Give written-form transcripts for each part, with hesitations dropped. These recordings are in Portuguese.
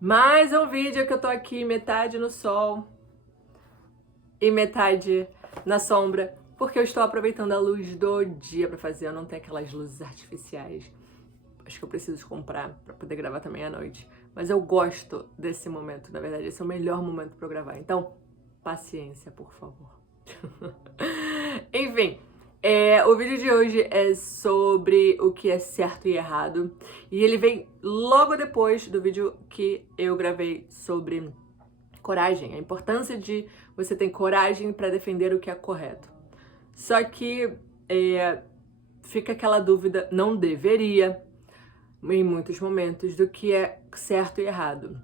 Mais um vídeo que eu tô aqui metade no sol e metade na sombra, porque eu estou aproveitando a luz do dia pra fazer, eu não tenho aquelas luzes artificiais. Acho que eu preciso comprar pra poder gravar também à noite. Mas eu gosto desse momento, na verdade, esse é o melhor momento pra eu gravar. Então, paciência, por favor. Enfim, o vídeo de hoje é sobre o que é certo e errado. E ele vem logo depois do vídeo que eu gravei sobre coragem, a importância de você ter coragem para defender o que é correto. Só que fica aquela dúvida, não deveria, em muitos momentos, do que é certo e errado.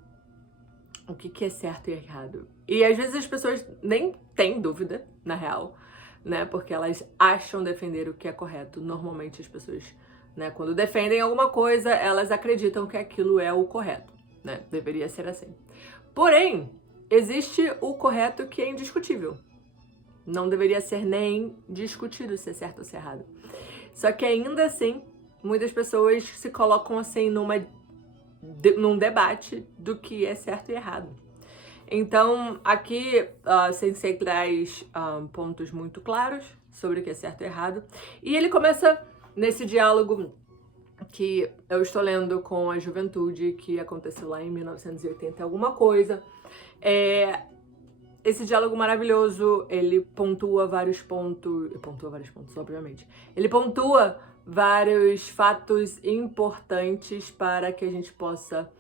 O que é certo e errado? E às vezes as pessoas nem têm dúvida, na real, né? Porque elas acham defender o que é correto. Normalmente as pessoas, né, quando defendem alguma coisa, elas acreditam que aquilo é o correto, né? Deveria ser assim. Porém, existe o correto que é indiscutível. Não deveria ser nem discutido se é certo ou se é errado. Só que ainda assim, muitas pessoas se colocam assim num debate do que é certo e errado. Então, aqui Sensei traz pontos muito claros sobre o que é certo e errado. E ele começa nesse diálogo que eu estou lendo com a juventude, que aconteceu lá em 1980 alguma coisa. Esse diálogo maravilhoso, ele pontua vários pontos, obviamente. Ele pontua vários fatos importantes para que a gente possa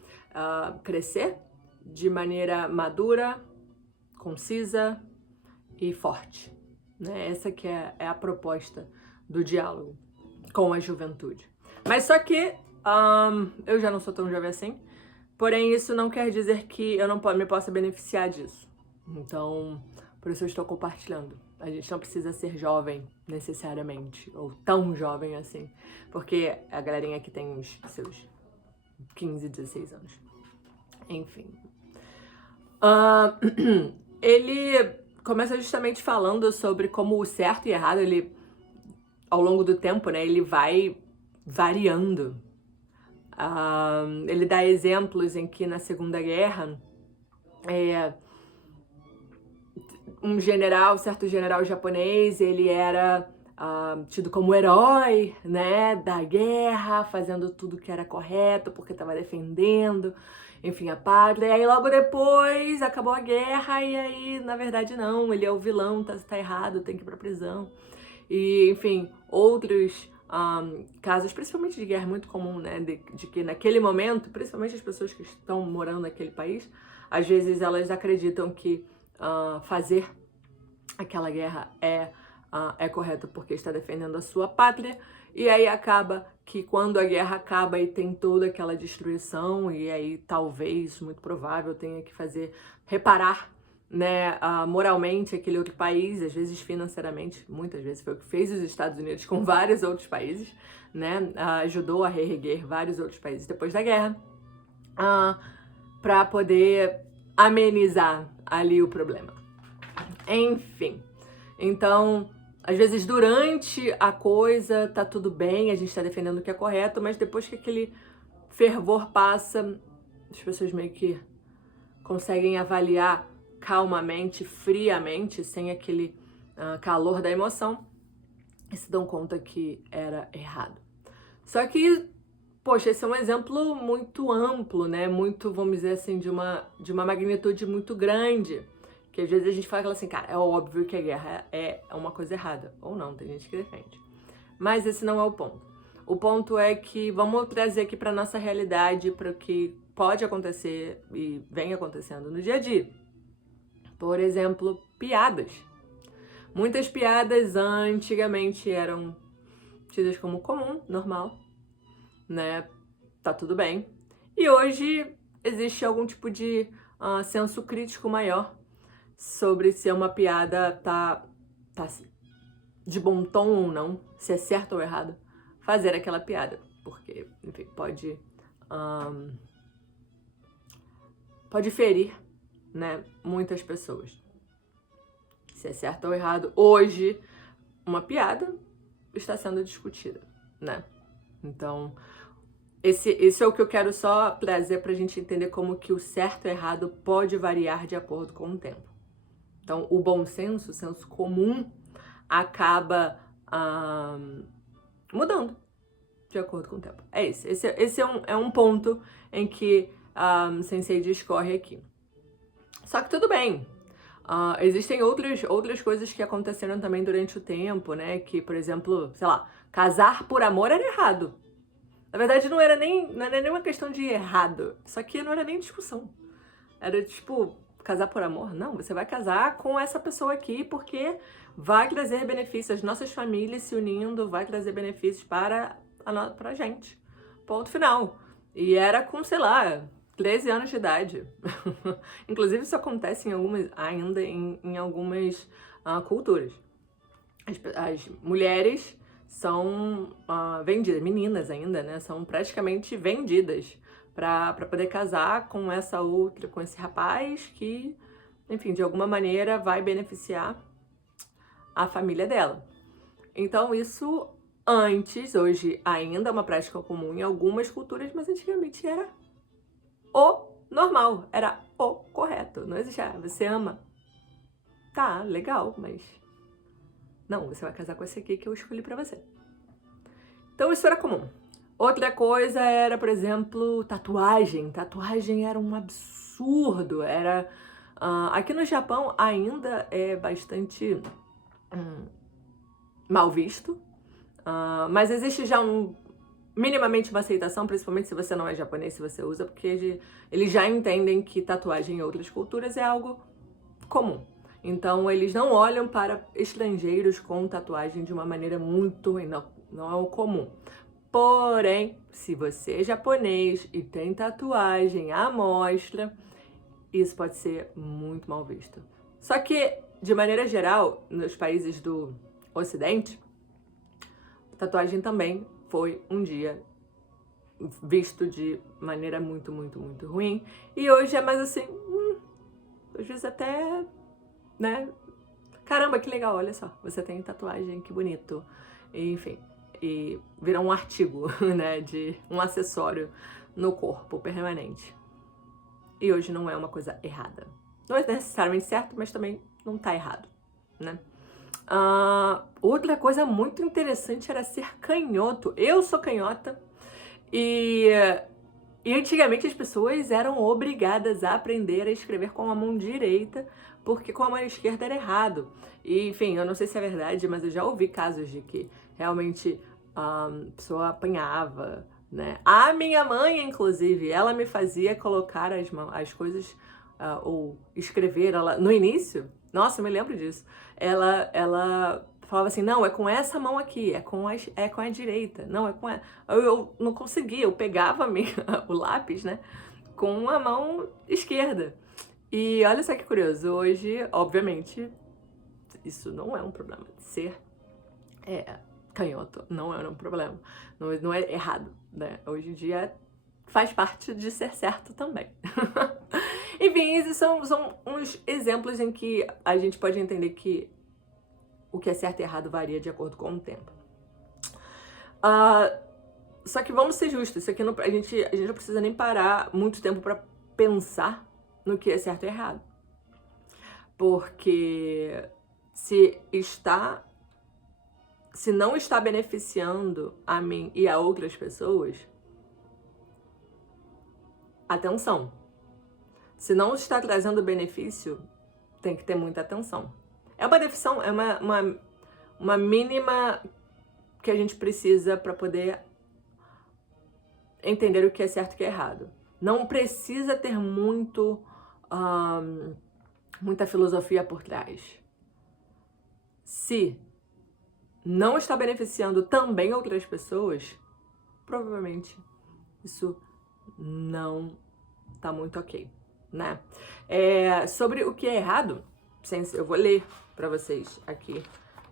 crescer de maneira madura, concisa e forte, né? Essa que é a proposta do diálogo com a juventude. Mas só que eu já não sou tão jovem assim, porém isso não quer dizer que eu não me possa beneficiar disso. Então, por isso eu estou compartilhando. A gente não precisa ser jovem necessariamente, ou tão jovem assim, porque a galerinha aqui tem os seus 15, 16 anos. Enfim. Ele começa justamente falando sobre como o certo e errado, ele, ao longo do tempo, né, ele vai variando. Ele dá exemplos em que na Segunda Guerra, um certo general japonês, ele era tido como herói, né, da guerra, fazendo tudo que era correto, porque estava defendendo, enfim, a pátria. E aí logo depois acabou a guerra e aí, na verdade, não, ele é o vilão, tá errado, tem que ir pra prisão. E, enfim, outros casos, principalmente de guerra, muito comum, né, de que naquele momento, principalmente as pessoas que estão morando naquele país, às vezes elas acreditam que fazer aquela guerra é correto porque está defendendo a sua pátria, e aí acaba que quando a guerra acaba e tem toda aquela destruição, e aí talvez, muito provável, tenha que reparar, né, moralmente aquele outro país, às vezes financeiramente, muitas vezes foi o que fez os Estados Unidos com vários outros países, né, ajudou a reerguer vários outros países depois da guerra, para poder amenizar ali o problema. Enfim, então, às vezes durante a coisa tá tudo bem, a gente tá defendendo o que é correto, mas depois que aquele fervor passa, as pessoas meio que conseguem avaliar calmamente, friamente, sem aquele calor da emoção, e se dão conta que era errado. Só que, poxa, esse é um exemplo muito amplo, né? Muito, vamos dizer assim, de uma magnitude muito grande. Que às vezes a gente fala assim, cara, é óbvio que a guerra é uma coisa errada. Ou não, tem gente que defende. Mas esse não é o ponto. O ponto é que vamos trazer aqui para nossa realidade, para o que pode acontecer e vem acontecendo no dia a dia. Por exemplo, piadas. Muitas piadas antigamente eram tidas como comum, normal, né? Tá tudo bem. E hoje existe algum tipo de senso crítico maior sobre se uma piada tá de bom tom ou não, se é certo ou errado fazer aquela piada, porque, enfim, pode ferir, né, muitas pessoas. Se é certo ou errado, hoje, uma piada está sendo discutida, né? Então, esse é o que eu quero só trazer pra gente entender como que o certo e errado pode variar de acordo com o tempo. Então, o bom senso, o senso comum, acaba mudando de acordo com o tempo. É esse. Esse é um ponto em que Sensei discorre aqui. Só que tudo bem. Existem outras coisas que aconteceram também durante o tempo, né? Que, por exemplo, sei lá, casar por amor era errado. Na verdade, não era nem uma questão de errado. Só que não era nem discussão. Era tipo, casar por amor? Não, você vai casar com essa pessoa aqui porque vai trazer benefícios. As nossas famílias se unindo vai trazer benefícios para a gente. Ponto final. E era com, sei lá, 13 anos de idade. Inclusive, isso acontece ainda em algumas culturas. As mulheres são vendidas, meninas ainda, né? São praticamente vendidas para poder casar com essa outra, com esse rapaz que, enfim, de alguma maneira vai beneficiar a família dela. Então, isso antes, hoje ainda é uma prática comum em algumas culturas, mas antigamente era o normal, era o correto. Não existia, você ama. Tá, legal, mas não, você vai casar com esse aqui que eu escolhi pra você. Então isso era comum. Outra coisa era, por exemplo, tatuagem. Tatuagem era um absurdo. Era aqui no Japão ainda é bastante mal visto, mas existe já minimamente uma aceitação, principalmente se você não é japonês, se você usa, porque eles já entendem que tatuagem em outras culturas é algo comum. Então, eles não olham para estrangeiros com tatuagem de uma maneira muito ruim, não é o comum. Porém, se você é japonês e tem tatuagem à mostra, isso pode ser muito mal visto. Só que, de maneira geral, nos países do Ocidente, tatuagem também foi um dia visto de maneira muito, muito, muito ruim. E hoje é mais assim, às vezes até, né? Caramba, que legal, olha só, você tem tatuagem, que bonito. Enfim, e vira um artigo, né? De um acessório no corpo permanente. E hoje não é uma coisa errada. Não é necessariamente certo, mas também não tá errado, né? Outra coisa muito interessante era ser canhoto. Eu sou canhota e antigamente as pessoas eram obrigadas a aprender a escrever com a mão direita, porque com a mão esquerda era errado. E, enfim, eu não sei se é verdade, mas eu já ouvi casos de que realmente a pessoa apanhava, né? A minha mãe, inclusive, ela me fazia colocar as coisas ou escrever no início. Nossa, eu me lembro disso. Ela falava assim, não, é com essa mão aqui, é com a direita, não, é com a... Eu não conseguia, eu pegava o lápis, né, com a mão esquerda. E olha só que curioso, hoje, obviamente, isso não é um problema. Ser canhoto não é um problema, não é errado, né? Hoje em dia faz parte de ser certo também. Enfim, esses são uns exemplos em que a gente pode entender que o que é certo e errado varia de acordo com o tempo. Só que vamos ser justos, isso aqui a gente não precisa nem parar muito tempo para pensar no que é certo e errado. Porque se não está beneficiando a mim e a outras pessoas, atenção. Se não está trazendo benefício, tem que ter muita atenção. É uma definição, é uma mínima que a gente precisa para poder entender o que é certo e o que é errado. Não precisa ter muita filosofia por trás. Se não está beneficiando também outras pessoas, provavelmente isso não está muito ok, né? Sobre o que é errado, eu vou ler para vocês aqui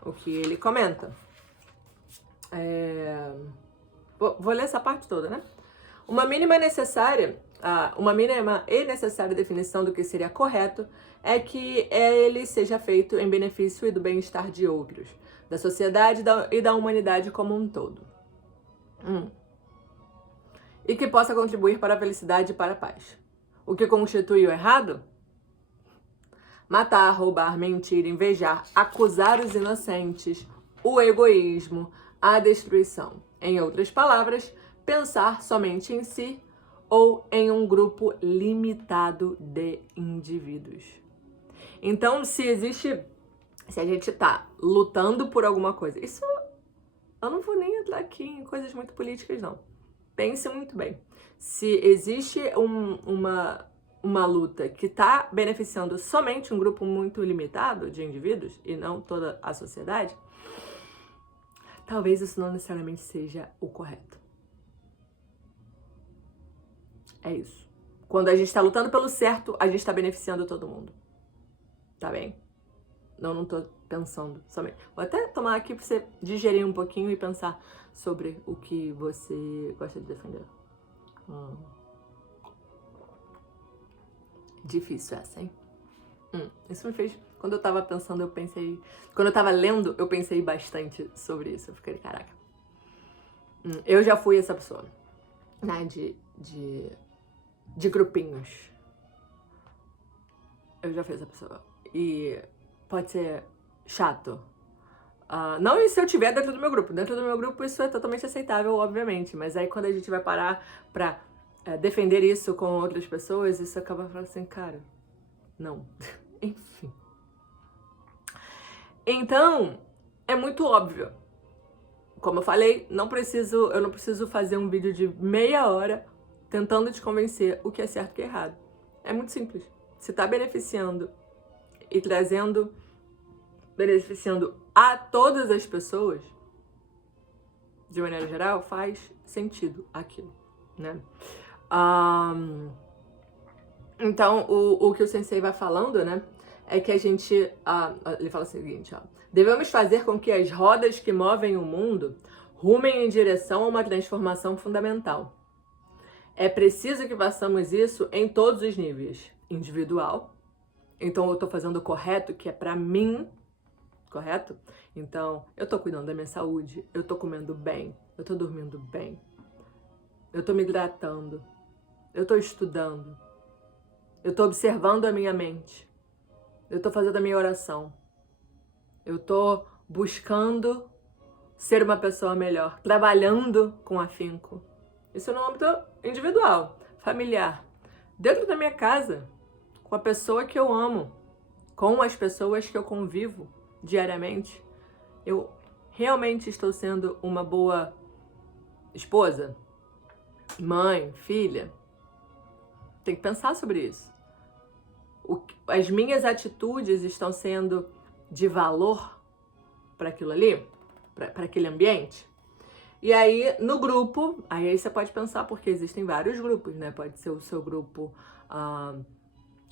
o que ele comenta. Vou ler essa parte toda, né? Uma mínima e necessária definição do que seria correto é que ele seja feito em benefício e do bem-estar de outros, da sociedade e da humanidade como um todo. e que possa contribuir para a felicidade e para a paz. O que constitui o errado? Matar, roubar, mentir, invejar, acusar os inocentes, o egoísmo, a destruição. Em outras palavras, pensar somente em si ou em um grupo limitado de indivíduos. Então, se a gente tá lutando por alguma coisa, isso eu não vou nem entrar aqui em coisas muito políticas, não. Pense muito bem. Se existe uma luta que está beneficiando somente um grupo muito limitado de indivíduos e não toda a sociedade, talvez isso não necessariamente seja o correto. É isso. Quando a gente está lutando pelo certo, a gente está beneficiando todo mundo. Tá bem? Não tô pensando somente. Vou até tomar aqui pra você digerir um pouquinho e pensar sobre o que você gosta de defender. Difícil essa, hein? Isso me fez... Quando eu tava pensando, eu pensei... Quando eu tava lendo, eu pensei bastante sobre isso. Eu fiquei, caraca. Eu já fui essa pessoa, né? De grupinhos. Eu já fui essa pessoa. E pode ser chato. Não se eu estiver dentro do meu grupo. Dentro do meu grupo isso é totalmente aceitável, obviamente. Mas aí quando a gente vai parar pra defender isso com outras pessoas, isso acaba falando assim, cara, não. Enfim. Então, é muito óbvio. Como eu falei, eu não preciso fazer um vídeo de meia hora tentando te convencer o que é certo e o que é errado. É muito simples. Se tá beneficiando e beneficiando a todas as pessoas, de maneira geral, faz sentido aquilo, né? Então, o que o sensei vai falando, né, é que a gente, ele fala o seguinte, devemos fazer com que as rodas que movem o mundo rumem em direção a uma transformação fundamental. É preciso que façamos isso em todos os níveis. Individual. Então, eu tô fazendo o correto, que é pra mim, correto? Então, eu tô cuidando da minha saúde, eu tô comendo bem, eu tô dormindo bem, eu tô me hidratando, eu tô estudando, eu tô observando a minha mente, eu tô fazendo a minha oração, eu tô buscando ser uma pessoa melhor, trabalhando com afinco. Isso é no âmbito individual, familiar. Dentro da minha casa, com a pessoa que eu amo, com as pessoas que eu convivo diariamente, eu realmente estou sendo uma boa esposa, mãe, filha. Tem que pensar sobre isso. As minhas atitudes estão sendo de valor para aquilo ali, para aquele ambiente? E aí, no grupo, aí você pode pensar, porque existem vários grupos, né? Pode ser o seu grupo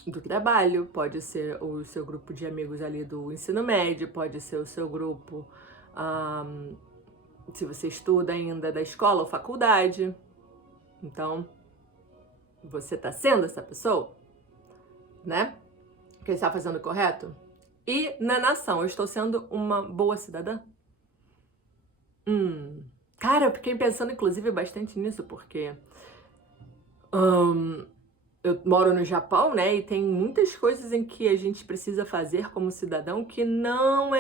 do trabalho, pode ser o seu grupo de amigos ali do ensino médio, pode ser o seu grupo, se você estuda ainda, da escola ou faculdade. Então, você tá sendo essa pessoa, né? Que está fazendo o correto? E na nação, eu estou sendo uma boa cidadã? Cara, eu fiquei pensando, inclusive, bastante nisso, porque eu moro no Japão, né, e tem muitas coisas em que a gente precisa fazer como cidadão que não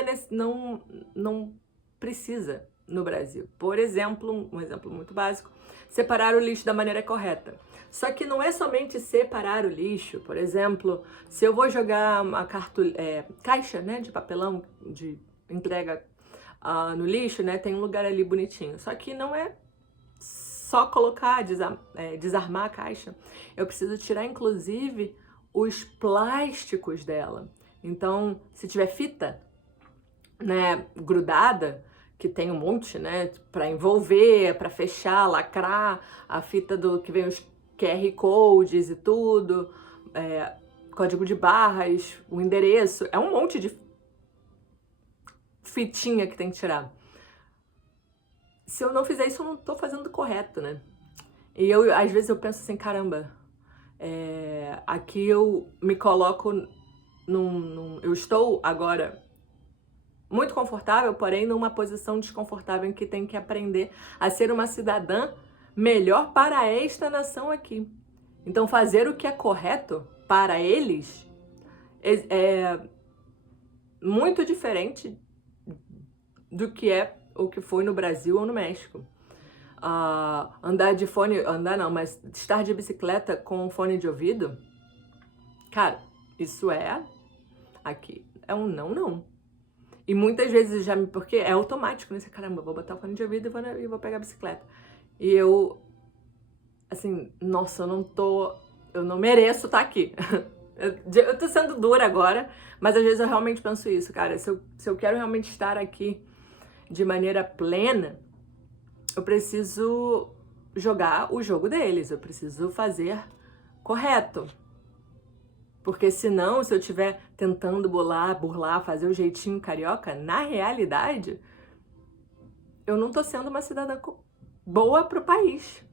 precisa no Brasil. Por exemplo, um exemplo muito básico, separar o lixo da maneira correta. Só que não é somente separar o lixo. Por exemplo, se eu vou jogar uma caixa, né, de papelão de entrega no lixo, né, tem um lugar ali bonitinho. Só que não é só colocar, desarmar a caixa. Eu preciso tirar, inclusive, os plásticos dela. Então, se tiver fita, né, grudada, que tem um monte, né, para envolver, para fechar, lacrar, a fita que vem os QR Codes e tudo, código de barras, o endereço, é um monte de fitinha que tem que tirar. Se eu não fizer isso, eu não tô fazendo correto, né? E às vezes eu penso assim, caramba, aqui eu me coloco eu estou agora muito confortável, porém numa posição desconfortável em que tenho que aprender a ser uma cidadã melhor para esta nação aqui. Então, fazer o que é correto para eles é muito diferente do que é o que foi no Brasil ou no México. Mas estar de bicicleta com fone de ouvido, cara, isso aqui é um não. E muitas vezes porque é automático, né? Caramba, vou botar o fone de ouvido e vou pegar a bicicleta. E eu, assim, nossa, eu não mereço estar aqui. Eu tô sendo dura agora, mas às vezes eu realmente penso isso, cara. Se eu quero realmente estar aqui de maneira plena, eu preciso jogar o jogo deles, eu preciso fazer correto. Porque senão, se eu estiver tentando burlar, fazer o jeitinho carioca, na realidade, eu não tô sendo uma cidadã boa pro país.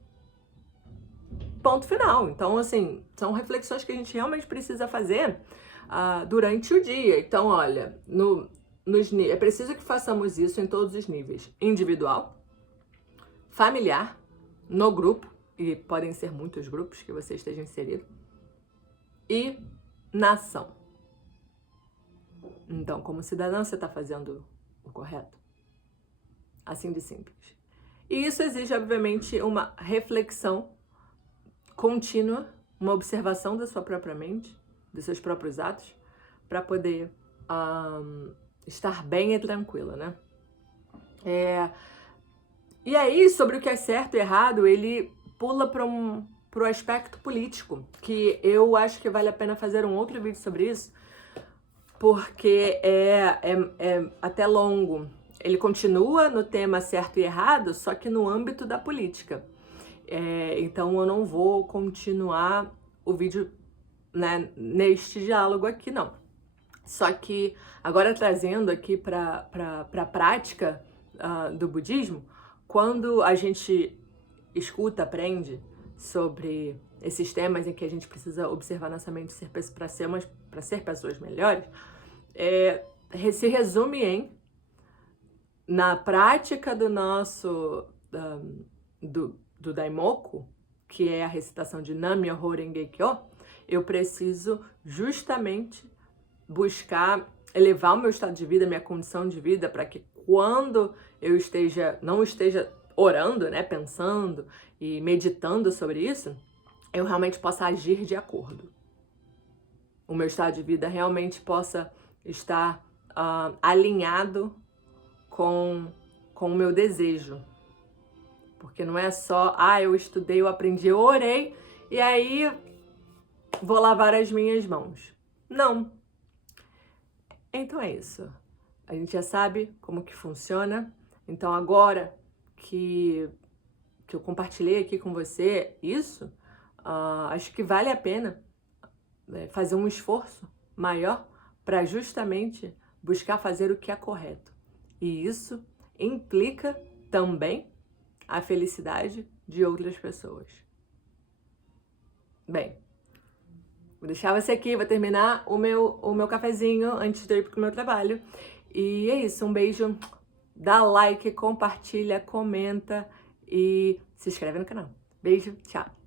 Ponto final. Então, assim, são reflexões que a gente realmente precisa fazer durante o dia. Então, olha, é preciso que façamos isso em todos os níveis. Individual, familiar, no grupo, e podem ser muitos grupos que você esteja inserido, e nação. Então, como cidadão, você está fazendo o correto? Assim de simples. E isso exige, obviamente, uma reflexão contínua, uma observação da sua própria mente, dos seus próprios atos, para poder estar bem e tranquila, né? E aí, sobre o que é certo e errado, ele pula para o aspecto político, que eu acho que vale a pena fazer um outro vídeo sobre isso, porque é até longo. Ele continua no tema certo e errado, só que no âmbito da política. Então eu não vou continuar o vídeo, né, neste diálogo aqui, não. Só que agora trazendo aqui para a prática do budismo, quando a gente escuta, aprende sobre esses temas em que a gente precisa observar nossa mente para ser pessoas melhores, se resume na prática do nosso do Daimoku, que é a recitação de Nam-myoho Renge-kyo, eu preciso justamente buscar elevar o meu estado de vida, minha condição de vida, para que quando eu não esteja orando, né, pensando e meditando sobre isso, eu realmente possa agir de acordo. O meu estado de vida realmente possa estar alinhado com o meu desejo. Porque não é só, eu estudei, eu aprendi, eu orei, e aí vou lavar as minhas mãos. Não. Então é isso. A gente já sabe como que funciona. Então agora que eu compartilhei aqui com você isso, acho que vale a pena fazer um esforço maior para justamente buscar fazer o que é correto. E isso implica também a felicidade de outras pessoas. Bem, vou deixar você aqui, vou terminar o meu cafezinho antes de ir pro meu trabalho. E é isso, um beijo, dá like, compartilha, comenta e se inscreve no canal. Beijo, tchau!